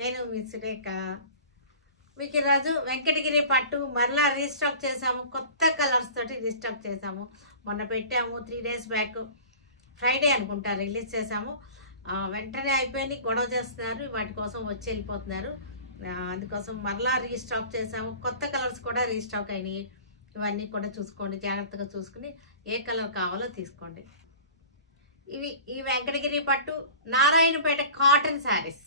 నేను మీ సురేఖ. మీకు ఈరోజు వెంకటగిరి పట్టు మరలా రీస్టాక్ చేసాము. కొత్త కలర్స్ తోటి రీస్టాక్ చేసాము. మొన్న పెట్టాము 3 days బ్యాక్, ఫ్రైడే అనుకుంటా రిలీజ్ చేసాము. వెంటనే అయిపోయి గొడవ చేస్తున్నారు, వాటి కోసం వచ్చి వెళ్ళిపోతున్నారు. అందుకోసం మరలా రీస్టాక్ చేసాము. కొత్త కలర్స్ కూడా రీస్టాక్ అయినాయి. ఇవన్నీ కూడా చూసుకోండి, జాగ్రత్తగా చూసుకుని ఏ కలర్ కావాలో తీసుకోండి. ఈ వెంకటగిరి పట్టు Narayanpet cotton saris,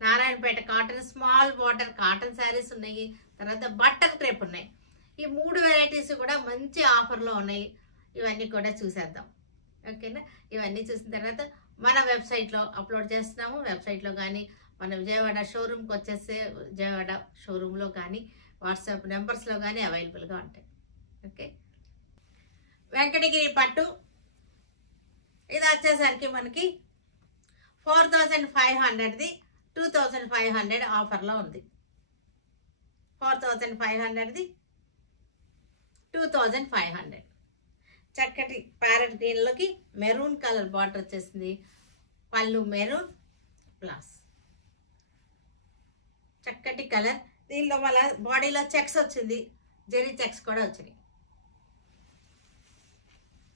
Narayanpet cotton small border cotton saris ఉన్నాయి. తర్వాత బట్టన్ క్రేప్ ఉన్నాయి. ఈ 3 వెరైటీస్ కూడా మంచి ఆఫర్లో ఉన్నాయి. ఇవన్నీ కూడా చూసేద్దాం, ఓకేనా? ఇవన్నీ చూసిన తర్వాత మన వెబ్సైట్లో అప్లోడ్ చేస్తున్నాము. వెబ్సైట్లో కానీ మన విజయవాడ షోరూమ్కి వచ్చేస్తే విజయవాడ షోరూంలో కానీ వాట్సాప్ నెంబర్స్లో కానీ అవైలబుల్గా ఉంటాయి. ఓకే, వెంకటగిరి పట్టు ఇది వచ్చేసరికి మనకి 4500ది 2500 ఆఫర్లో ఉంది. 4500ది 2500. చక్కటి ప్యారెట్ గ్రీన్లోకి మెరూన్ కలర్ బార్డర్ వచ్చేసింది. పళ్ళు మెరూన్ ప్లస్ చక్కటి కలర్. దీనిలో మళ్ళీ బాడీలో చెక్స్ వచ్చింది, జెరీ చెక్స్ కూడా వచ్చినాయి.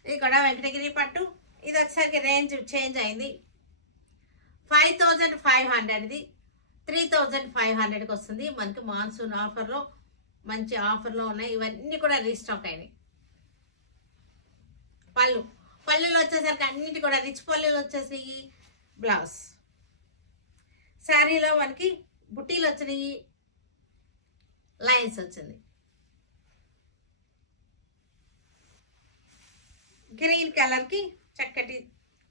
ఇది కూడా వెంకటగిరి పట్టు. ఇది వచ్చేసరికి రేంజ్ చేంజ్ అయింది. 5500ది 3500కి వస్తుంది. మనకి మాన్సూన్ ఆఫర్లో మంచి ఆఫర్లో ఉన్నాయి. ఇవన్నీ కూడా రీస్టాక్ అయినాయి. పళ్ళులో వచ్చేసరికి అన్నిటి కూడా రిచ్ పళ్ళులు వచ్చేసి బ్లౌజ్. శారీలో మనకి బుట్టీలు వచ్చినాయి, లైన్స్ వచ్చింది. గ్రీన్ కలర్కి చక్కటి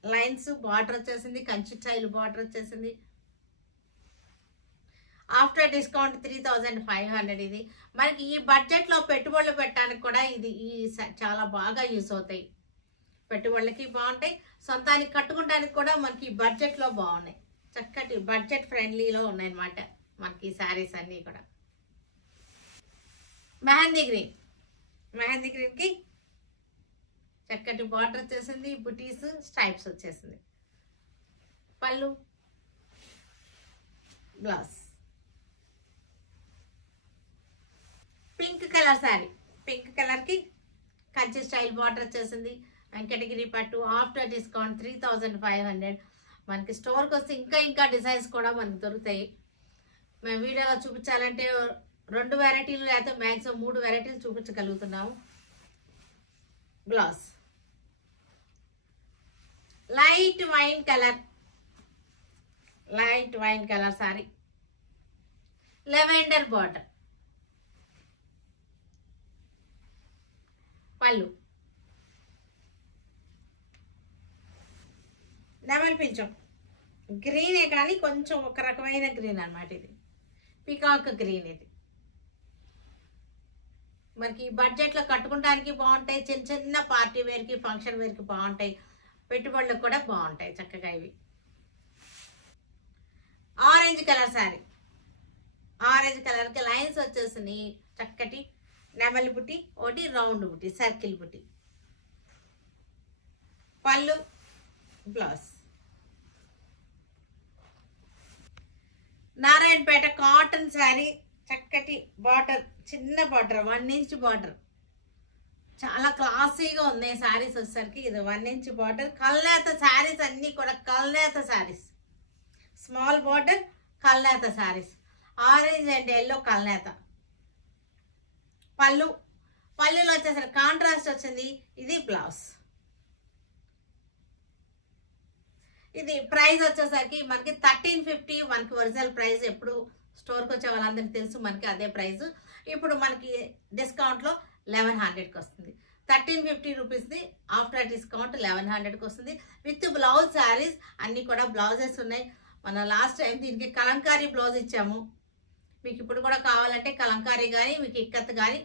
లైన్స్ బార్డర్ వచ్చేసింది, కంచి స్టైల్ బార్డర్ వచ్చేసింది. After discount 3500. ఇది మనకి ఈ బడ్జెట్లో పెట్టుబడులు పెట్టడానికి కూడా ఇది చాలా బాగా యూస్ అవుతాయి. పెట్టుబడులకి బాగుంటాయి, సొంతానికి కట్టుకోవడానికి కూడా మనకి ఈ బడ్జెట్లో బాగున్నాయి. చక్కటి బడ్జెట్ ఫ్రెండ్లీలో ఉన్నాయన్నమాట మనకి ఈ శారీస్ అన్నీ కూడా. మెహందీ గ్రీన్కి చక్కటి బార్డర్ వచ్చేసింది, బుటీస్ స్ట్రైప్స్ వచ్చేసింది. పళ్ళు blouse. Pink colour sari, pink కలర్కి కంచి స్టైల్ బార్డర్ వచ్చేసింది. వెంకటగిరి పట్టు ఆఫ్టర్ డిస్కౌంట్ 3500. మనకి స్టోర్కి వస్తే ఇంకా డిజైన్స్ కూడా మనకు దొరుకుతాయి. మేము వీడియోలో చూపించాలంటే 2 వెరైటీలు లేకపోతే మ్యాక్సిమం 3 వెరైటీలు చూపించగలుగుతున్నాము. Blouse light wine colour saree, lavender border. Pallu నెమలి పింఛం గ్రీనే కానీ కొంచెం ఒక రకమైన గ్రీన్ అన్నమాట. ఇది పికాక్ గ్రీన్. ఇది మనకి బడ్జెట్లో కట్టుకోవడానికి బాగుంటాయి. చిన్న పార్టీ వేర్కి ఫంక్షన్ వేర్కి బాగుంటాయి. పెట్టుబడులకు కూడా బాగుంటాయి చక్కగా. ఇవి ఆరెంజ్ కలర్ శారీ, ఆరెంజ్ కలర్కి లైన్స్ వచ్చేసినాయి. చక్కటి నెమలి బుట్టి, ఒకటి రౌండ్ బుట్టి, సర్కిల్ బుట్టి. పళ్ళు బ్లౌజ్. నారాయణపేట కాటన్ శారీ, చక్కటి బార్డర్, చిన్న బార్డర్, 1 inch బార్డర్. చాలా క్లాసీగా ఉన్నాయి శారీస్ వచ్చేసరికి. ఇది 1 inch బార్డర్. కల్నేత శారీస్ అన్నీ కూడా Kalneta sarees. Small border Kalneta sarees. Orange and yellow Kalneta. పళ్ళులో వచ్చేసరికి కాంట్రాస్ట్ వచ్చింది. ఇది బ్లౌజ్. ఇది ప్రైస్ వచ్చేసరికి మనకి 1350. మనకి ఒరిజినల్ ప్రైస్ ఎప్పుడు స్టోర్కి వచ్చే వాళ్ళందరికీ తెలుసు, మనకి అదే ప్రైస్. ఇప్పుడు మనకి డిస్కౌంట్లో 1100కి వస్తుంది. 1350 రూపీస్ది ఆఫ్టర్ డిస్కౌంట్ 1100కి వస్తుంది. విత్ బ్లౌజ్ శారీస్ అన్నీ కూడా బ్లౌజెస్ ఉన్నాయి. మన లాస్ట్ టైం దీనికి కలంకారీ బ్లౌజ్ ఇచ్చాము. మీకు ఇప్పుడు కూడా కావాలంటే కలంకారీ కానీ మీకు ఇక్కత్ కానీ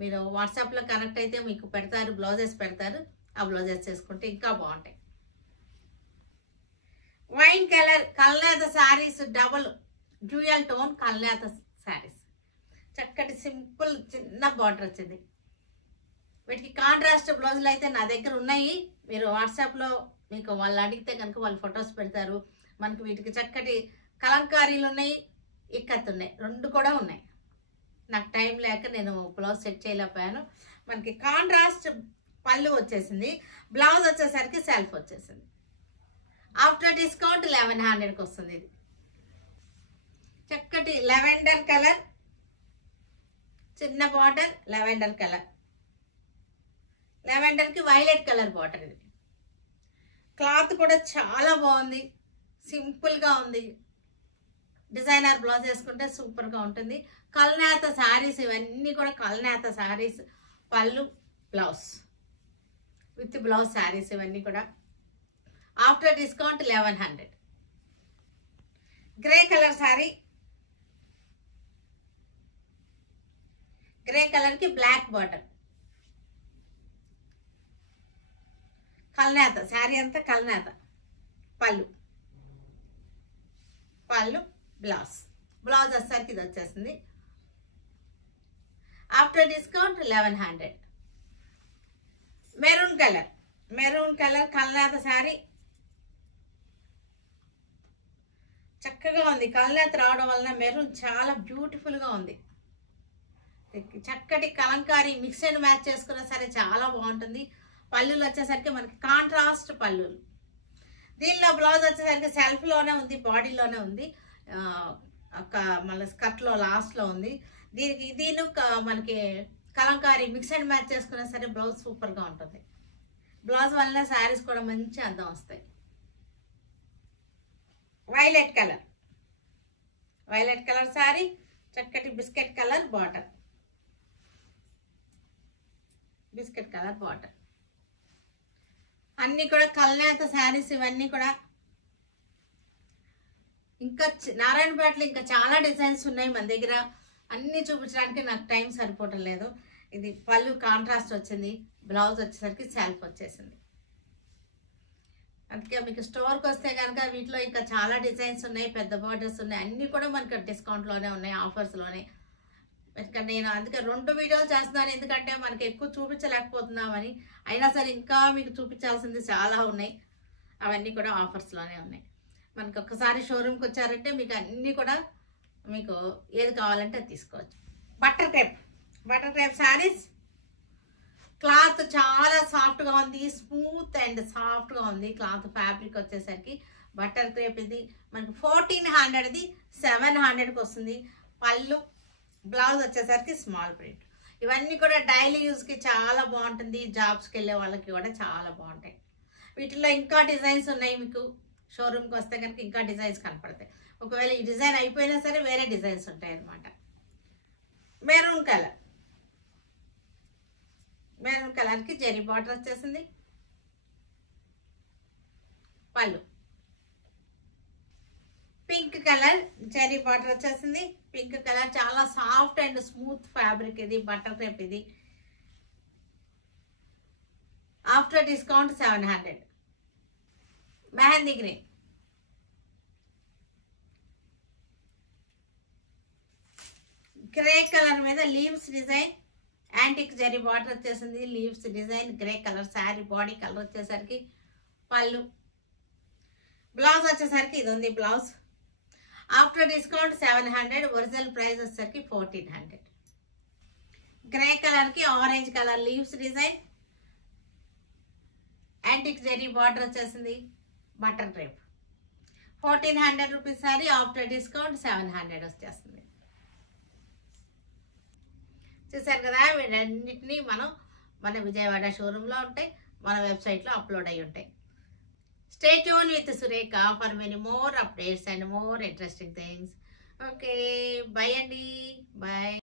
మీరు వాట్సాప్లో కనెక్ట్ అయితే మీకు పెడతారు, బ్లౌజెస్ పెడతారు. ఆ బ్లౌజెస్ చేసుకుంటే ఇంకా బాగుంటాయి. Wine colour Kalneta sarees, double dual tone Kalneta sarees. చక్కటి సింపుల్ చిన్న బార్డర్ వచ్చింది. వీటికి కాంట్రాస్ట్ బ్లౌజులు అయితే నా దగ్గర ఉన్నాయి. మీరు వాట్సాప్లో మీకు వాళ్ళు అడిగితే కనుక వాళ్ళు ఫొటోస్ పెడతారు. మనకి వీటికి చక్కటి కలంకారీలు ఉన్నాయి, ఇక్కత్ ఉన్నాయి, రెండు కూడా ఉన్నాయి. నాకు టైం లేక నేను బ్లౌజ్ సెట్ చేయలేకపోయాను. మనకి కాంట్రాస్ట్ పళ్ళు వచ్చేసింది, బ్లౌజ్ వచ్చేసరికి సెల్ఫ్ వచ్చేసింది. ఆఫ్టర్ డిస్కౌంట్ 1100కి వస్తుంది. ఇది చక్కటి లెవెండర్ కలర్, చిన్న బార్డర్, లెవెండర్ కలర్, లెవెండర్కి వైలెట్ కలర్ బార్డర్. ఇది క్లాత్ కూడా చాలా బాగుంది, సింపుల్గా ఉంది. డిజైనర్ బ్లౌజ్ వేసుకుంటే సూపర్గా ఉంటుంది. కల్నేత శారీస్, ఇవన్నీ కూడా కల్నేత శారీస్. పళ్ళు, బ్లౌజ్ విత్ బ్లౌజ్ శారీస్ ఇవన్నీ కూడా. After discount 1100. Grey colour saree, grey కలర్కి బ్లాక్ బార్డర్. కల్నేత శారీ అంతా కల్నేత. పళ్ళు, పళ్ళు, బ్లౌజ్. బ్లౌజ్ వచ్చేసరికి ఇది వచ్చేసింది. After discount 1100. Maroon colour, maroon colour Kalneta saree. చక్కగా ఉంది. కల్నేత రావడం వలన మెరూన్ చాలా బ్యూటిఫుల్గా ఉంది. చక్కటి కలంకారీ మిక్స్ అండ్ మ్యాచ్ చేసుకున్నా సరే చాలా బాగుంటుంది. పళ్ళులు వచ్చేసరికి మనకి కాంట్రాస్ట్ పళ్ళులు. దీనిలో బ్లౌజ్ వచ్చేసరికి సెల్ఫ్లోనే ఉంది, బాడీలోనే ఉంది, మళ్ళీ స్కర్ట్లో లాస్ట్లో ఉంది. దీని మనకి కలంకారీ మిక్స్ అండ్ మ్యాచ్ చేసుకున్నా సరే బ్లౌజ్ సూపర్గా ఉంటుంది. బ్లౌజ్ వల్ల శారీస్ కూడా మంచి అందం వస్తాయి. Violet colour, violet colour sari, చక్కటి biscuit colour border, biscuit colour border. అన్నీ కూడా కల్నేత శారీస్ ఇవన్నీ కూడా. ఇంకా నారాయణపేటలో ఇంకా చాలా డిజైన్స్ ఉన్నాయి మన దగ్గర. అన్నీ చూపించడానికి నాకు టైం సరిపోవటం లేదు. ఇది పళ్ళు కాంట్రాస్ట్ వచ్చింది, బ్లౌజ్ వచ్చేసరికి సెల్ఫ్ వచ్చేసింది. అందుకే మీకు స్టోర్కి వస్తే కనుక వీటిలో ఇంకా చాలా డిజైన్స్ ఉన్నాయి, పెద్ద బార్డర్స్ ఉన్నాయి, అన్నీ కూడా మనకి డిస్కౌంట్లోనే ఉన్నాయి, ఆఫర్స్లోనే. నేను అందుకే 2 వీడియోలు చేస్తున్నాను, ఎందుకంటే మనకి ఎక్కువ చూపించలేకపోతున్నామని. అయినా సరే ఇంకా మీకు చూపించాల్సింది చాలా ఉన్నాయి, అవన్నీ కూడా ఆఫర్స్లోనే ఉన్నాయి. మనకి ఒక్కసారి షోరూమ్కి వచ్చారంటే మీకు అన్నీ కూడా మీకు ఏది కావాలంటే అది తీసుకోవచ్చు. Butter crepe, butter crepe saris. Cloth చాలా సాఫ్ట్గా ఉంది, స్మూత్ అండ్ సాఫ్ట్గా ఉంది క్లాత్. ఫ్యాబ్రిక్ వచ్చేసరికి బటర్ క్రేప్. ఇది మనకి 1400ది 700కి వస్తుంది. పళ్ళు, బ్లౌజ్ వచ్చేసరికి స్మాల్ ప్రింట్. ఇవన్నీ కూడా డైలీ యూజ్కి చాలా బాగుంటుంది, జాబ్స్కి వెళ్ళే వాళ్ళకి కూడా చాలా బాగుంటాయి. వీటిల్లో ఇంకా డిజైన్స్ ఉన్నాయి, మీకు షోరూమ్కి వస్తే కనుక ఇంకా డిజైన్స్ కనపడతాయి. ఒకవేళ ఈ డిజైన్ అయిపోయినా సరే వేరే డిజైన్స్ ఉంటాయి అన్నమాట. మెరూన్ కలర్, మెరూన్ కలర్కి జెరీ బార్డర్ వచ్చేసింది. Pallu, pink colour zari border వచ్చేసింది. పింక్ కలర్ చాలా సాఫ్ట్ అండ్ స్మూత్ ఫ్యాబ్రిక్. ఇది బటర్ క్రేప్. ఇది after discount 700. Mehndi green, grey colour మీద leaves design, antique zari border వచ్చేసింది. Leaves design, grey colour sari. Body colour వచ్చేసరికి పళ్ళు, బ్లౌజ్ వచ్చేసరికి ఇది ఉంది blouse. After discount 700. Original price వచ్చేసరికి 1400. గ్రే కలర్కి orange colour leaves design, antique zari border వచ్చేసింది. Butter crepe 1400 rupees sorry. After discount 700 వచ్చేస్తుంది. చూసారు కదా, వీటన్నిటినీ మన విజయవాడ షోరూంలో ఉంటాయి, మన వెబ్సైట్లో అప్లోడ్ అయి ఉంటాయి. Stay tuned with Surekha for many more updates and more interesting things. Okay, bye Andy. Bye.